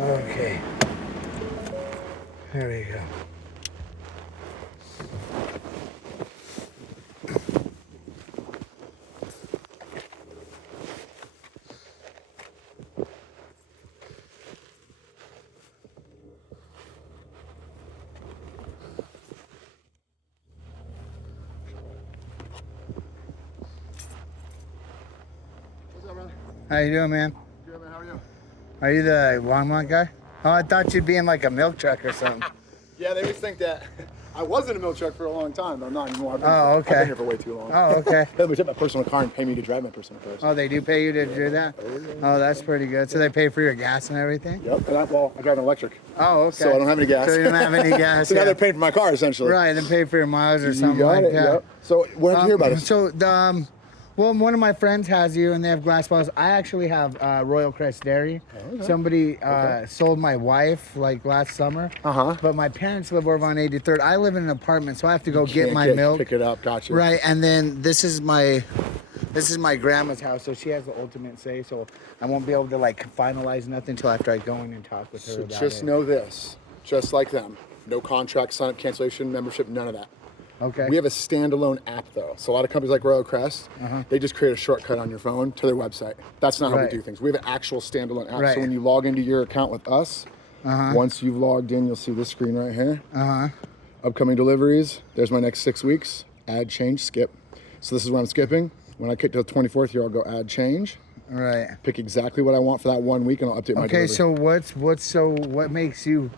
Okay. There we go. What's up, brother? How you doing, man? Good, man. How are you? Are you the Longmont guy? Oh, I thought you'd be in like a milk truck or something. Yeah, they always think that I was in a milk truck for a long time, but I'm not anymore. Oh, okay. I've been here for way too long. Oh, okay. They would take my personal car and pay me to drive my personal car. Oh, they do pay you to do that? Oh, that's pretty good. So they pay for your gas and everything? Yep, and I drive an electric. Oh, okay. So I don't have any gas. So you don't have any gas. So now yeah. they're paying for my car, essentially. Right, and pay for your miles or You something got like it, that. yep. So what did you hear about us? So well, one of my friends has you, and they have glass bottles. I actually have Royal Crest Dairy. Okay. Somebody sold my wife like last summer. Uh-huh. But my parents live over on 83rd. I live in an apartment, so I have to go get Can't my milk. Pick it up, gotcha. Right, and then this is my grandma's house, so she has the ultimate say. So I won't be able to like finalize nothing until after I go in and talk with her So about just it. know this, just like them, no contract, sign up, cancellation, membership, none of that. Okay. We have a standalone app though. So a lot of companies like Royal Crest, they just create a shortcut on your phone to their website. That's not how we Right. do things. We have an actual standalone app. Right. So when you log into your account with us, once you've logged in, you'll see this screen right here. Upcoming deliveries. There's my next 6 weeks. Add, change, skip. So this is what I'm skipping. When I get to the 24th here, I'll go add, change. Right. Pick exactly what I want for that 1 week, and I'll update my Okay, delivery. so what makes you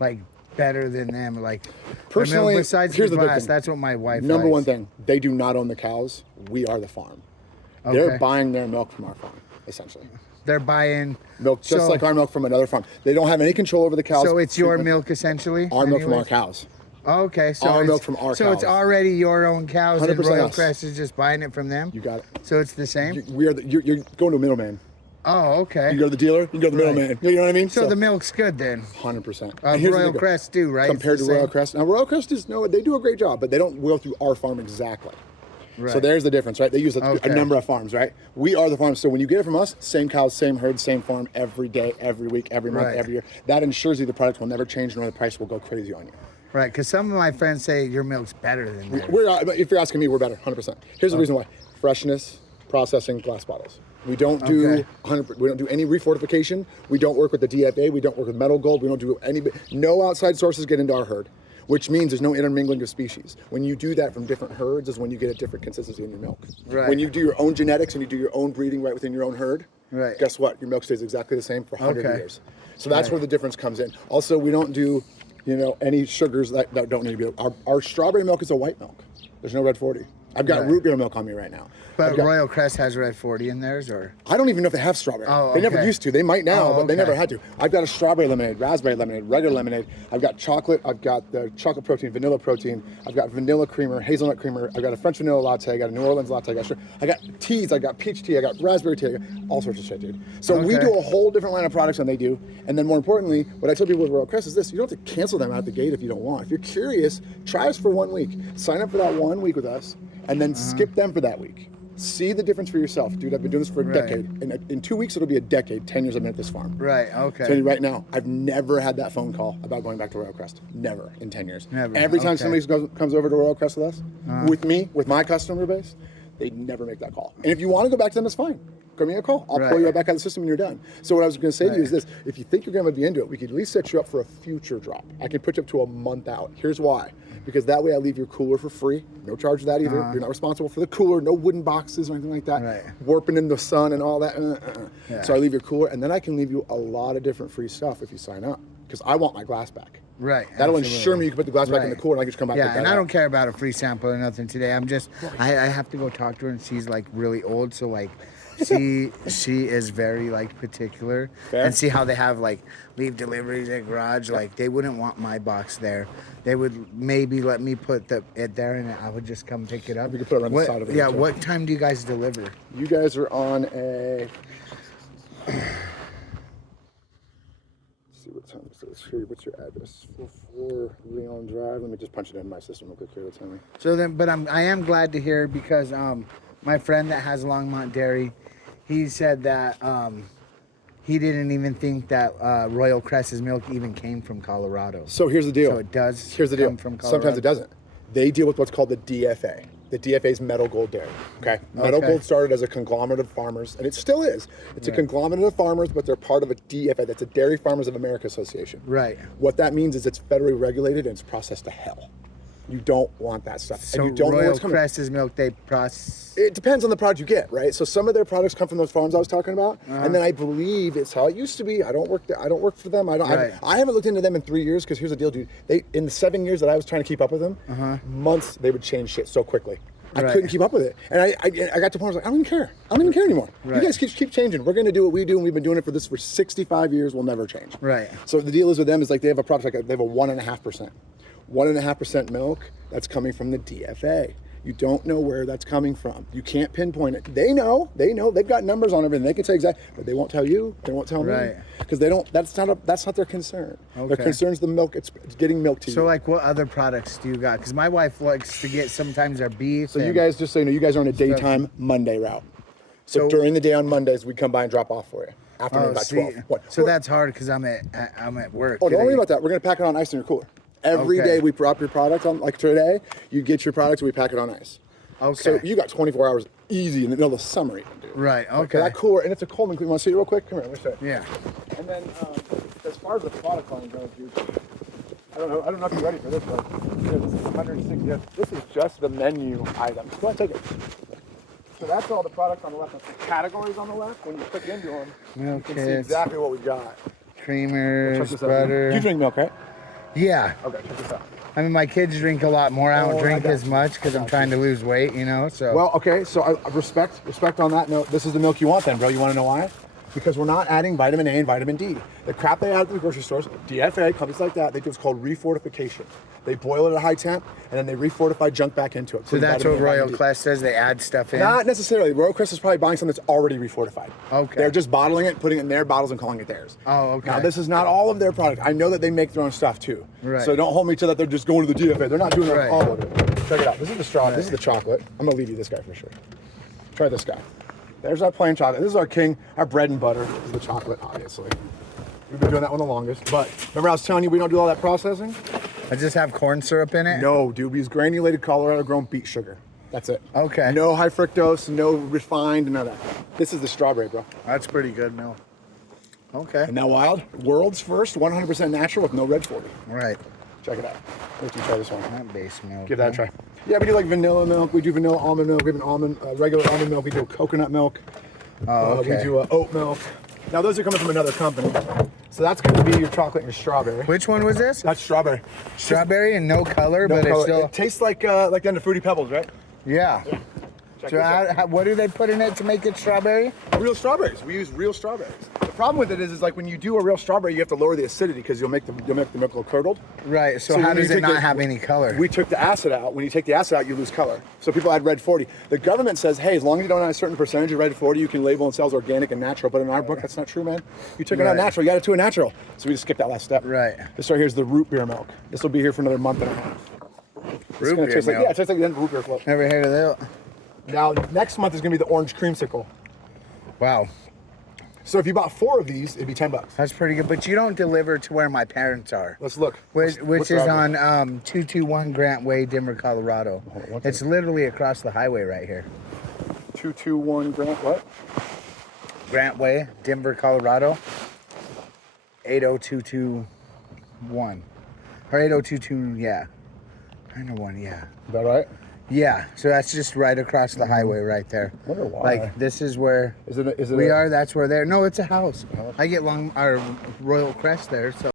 like better than them? Like Personally, besides here's the the big glass, thing. that's what my wife Number likes. one thing, they do not own the cows. We are the farm. Okay. They're buying their milk from our farm, essentially. They're buying Milk just so, like our milk from another farm. They don't have any control over the cows. So it's your milk essentially? Our milk from our anyways? cows. Okay, so Our it's, milk from our so it's cows. already your own cows, and 100% Royal us. Crest is just buying it from them. You got it. So it's the same. You're going to a middleman. Oh, okay. You go to the dealer, you go to the Right. middleman. You know what I mean? So the milk's good then. 100%. Royal Crest do, right? Compared It's to the Royal same? Crest. Now, Royal Crest they do a great job, but they don't go through our farm exactly. Right. So there's the difference, right? They use a Okay. number of farms, right? We are the farm. So when you get it from us, same cows, same herd, same farm every day, every week, every month, Right. every year. That ensures you the product will never change nor the price will go crazy on you. Right, because some of my friends say your milk's better than theirs. If you're asking me, we're better, 100%. Here's the reason why: freshness, processing, glass bottles. We don't do Okay. 100. We don't do any refortification. We don't work with the DFA. We don't work with metal gold. We don't do any. No outside sources get into our herd, which means there's no intermingling of species. When you do that from different herds, is when you get a different consistency in your milk. Right. When you do your own genetics and you do your own breeding right within your own herd, Right. guess what? Your milk stays exactly the same for 100 Okay. years. So that's Right. where the difference comes in. Also, we don't do, any sugars that don't need to be. Our strawberry milk is a white milk. There's no red 40. I've got Right. root beer milk on me right now. But I've got- Royal Crest has red 40 in theirs, or? I don't even know if they have strawberry. Oh, They never okay. used to. They might now, Oh, but they okay. never had to. I've got a strawberry lemonade, raspberry lemonade, regular lemonade. I've got chocolate. I've got the chocolate protein, vanilla protein. I've got vanilla creamer, hazelnut creamer. I've got a French vanilla latte. I got a New Orleans latte. I got teas. I got peach tea. I got raspberry tea. I got all sorts of shit, dude. So we Okay. do a whole different line of products than they do. And then more importantly, what I tell people with Royal Crest is this: you don't have to cancel them out the gate if you don't want. If you're curious, try us for 1 week. Sign up for that 1 week with us, and then skip them for that week. See the difference for yourself, dude. I've been doing this for a Right. decade. In 2 weeks, it'll be a decade. 10 years I've been at this farm. Right, okay. Tell you right now, I've never had that phone call about going back to Royal Crest. Never in 10 years. Never, Every time okay. somebody comes over to Royal Crest with us, with me, with my customer base, they never make that call. And if you want to go back to them, it's fine. Give me a call. I'll pull Right. you right back out of the system and you're done. So what I was going to say to you Right. is this: if you think you're going to be into it, we could at least set you up for a future drop. I can put you up to a month out. Here's why: because that way I leave your cooler for free, no charge for that either. You're not responsible for the cooler, no wooden boxes or anything like that. Right. Warping in the sun and all that. Yeah. So I leave your cooler, and then I can leave you a lot of different free stuff if you sign up. Because I want my glass back. Right. That'll absolutely. ensure me you can put the glass back in the Right. cooler, and I can just come back. Yeah, with that and I out. don't care about a free sample or nothing today. I'm just, I have to go talk to her, and she's like really old, so like, she is very like particular, Fair. and see how they have like leave deliveries at garage. Like they wouldn't want my box there. They would maybe let me put it there, and I would just come pick it up. We could put it on the What- side of it, Yeah. too. What time do you guys deliver? You guys are on a. Let's see what time this is. Here, what's your address? 44 Leon Drive. Let me just punch it in my system real quick here. Tell me. So then, but I am glad to hear because my friend that has Longmont Dairy, he said that he didn't even think that Royal Crest's milk even came from Colorado. So here's the deal. So it does. Here's the deal. come from Colorado. Sometimes it doesn't. They deal with what's called the DFA. The DFA is Meadow Gold Dairy. Okay. Meadow Okay. Gold started as a conglomerate of farmers, and it still is. It's a conglomerate of farmers, but they're part of a DFA. That's a Dairy Farmers of America Association. Right. What that means is it's federally regulated and it's processed to hell. You don't want that stuff. So and you don't know Royal what's coming. Crest's milk, they process. It depends on the product you get, right? So some of their products come from those farms I was talking about, and then I believe it's how it used to be. I don't work there. I don't work for them. I don't. Right. I haven't looked into them in 3 years because here's the deal, dude. They in the 7 years that I was trying to keep up with them, months they would change shit so quickly. I Right. couldn't keep up with it, and I got to the point where I was like, I don't even care. I don't even care anymore. Right. You guys keep changing. We're gonna do what we do, and we've been doing it for 65 years. We'll never change. Right. So the deal is with them is like they have a product like they have a 1.5%. 1.5% milk that's coming from the DFA. You don't know where that's coming from. You can't pinpoint it. They know. They've got numbers on everything. They can tell exactly, but they won't tell you. They won't tell me Right. because they don't. That's not their concern. Their Okay. concern is the milk. It's getting milk to So you. like, what other products do you got? Because my wife likes to get sometimes our beef. So you and- guys, just so you know, you guys are on a daytime Monday route. So, So- during the day on Mondays, we come by and drop off for you. Afternoon Oh, about see, 12. What? so that's hard because I'm at work. Oh, don't worry today. about that. We're gonna pack it on ice in your cooler. Every Okay. day we drop your product on. Like today, you get your product and we pack it on ice. Okay. So you got 24 hours easy in the middle of summer even, dude. Right. Okay. Okay. That cooler, and it's a Coleman. You want to see it real quick? Come here. Let me show you. Yeah. And then, as far as the product line goes, dude, I don't know if you're ready for this, but here, this is 160. This is just the menu items. Go ahead, take it. So that's all the products on the left. That's the categories on the left. When you click into them, you can see Okay. exactly what we got. Check Creamers, this out. butter. You drink milk, right? Yeah. Okay, check this out. I mean, my kids drink a lot more. I Oh, don't I drink got as you. much because I I'm got trying to lose weight, you know. So. Well, okay, so I respect on that note. This is the milk you want then, bro. You want to know why? Because we're not adding vitamin A and vitamin D. The crap they add at the grocery stores, DFA, companies like that, they do what's called refortification. They boil it at a high temp, and then they refortify junk back into it. So putting that's vitamin what A and Royal vitamin D. Crest says. They add stuff in. Not necessarily. Royal Crest is probably buying something that's already refortified. Okay. They're just bottling it, putting it in their bottles, and calling it theirs. Oh, okay. Now, this is not all of their product. I know that they make their own stuff too. Right. So don't hold me to that. They're just going to the DFA. They're not doing Right. all of it. Check it out. This is the straw. This is the chocolate. I'm gonna leave you this guy for sure. Try this guy. There's our plain chocolate. This is our king. Our bread and butter is the chocolate, obviously. We've been doing that one the longest. But remember I was telling you we don't do all that processing? I just have corn syrup in it. No, dude. We use granulated Colorado grown beet sugar. That's it. Okay. No high fructose, no refined, none of that. This is the strawberry, bro. That's pretty good milk. Okay. And now wild, world's first 100% natural with no Reg 40. Right. Check it out. Let me try this one. That base milk. Give that a try. Yeah, we do like vanilla milk. We do vanilla almond milk. We have an almond, regular almond milk. We do coconut milk. Oh, okay. We do oat milk. Now those are coming from another company. So that's going to be your chocolate and your strawberry. Which one was this? That's strawberry. Strawberry and no color, No but color. it's still. It tastes like the end of Fruity Pebbles, right? Yeah. Check So this out. what do they put in it to make it strawberry? Real strawberries. We use real strawberries. The problem with it is like when you do a real strawberry, you have to lower the acidity because you'll make the milk a little curdled. Right. So So how when you does it take not the- have any color? We took the acid out. When you take the acid out, you lose color. So people add Red 40. The government says, hey, as long as you don't add a certain percentage of Red 40, you can label and sell as organic and natural. But in our book, that's not true, man. You took it out Right. natural. You got it to a natural. So we just skipped that last step. Right. This right here is the root beer milk. This will be here for another month and a half. It's Root gonna beer taste like, milk. yeah, it tastes like the end of root beer float. Never heard of that. Now, next month is going to be the orange creamsicle. Wow. So if you bought 4 of these, it'd be $10. That's pretty good. But you don't deliver to where my parents are. Let's look. Which What's is the on address? 221 Grant Way, Denver, Colorado. Hold on, one It's literally across the highway right here. 221 Grant, what? Grant Way, Denver, Colorado. 80221. Or 8022, yeah. 901, yeah. Is that right? Yeah, so that's just right across the highway right there. Wonder why. Like, this is where Is it we are, that's where they're. No, it's a house. I get Royal Crest there, so.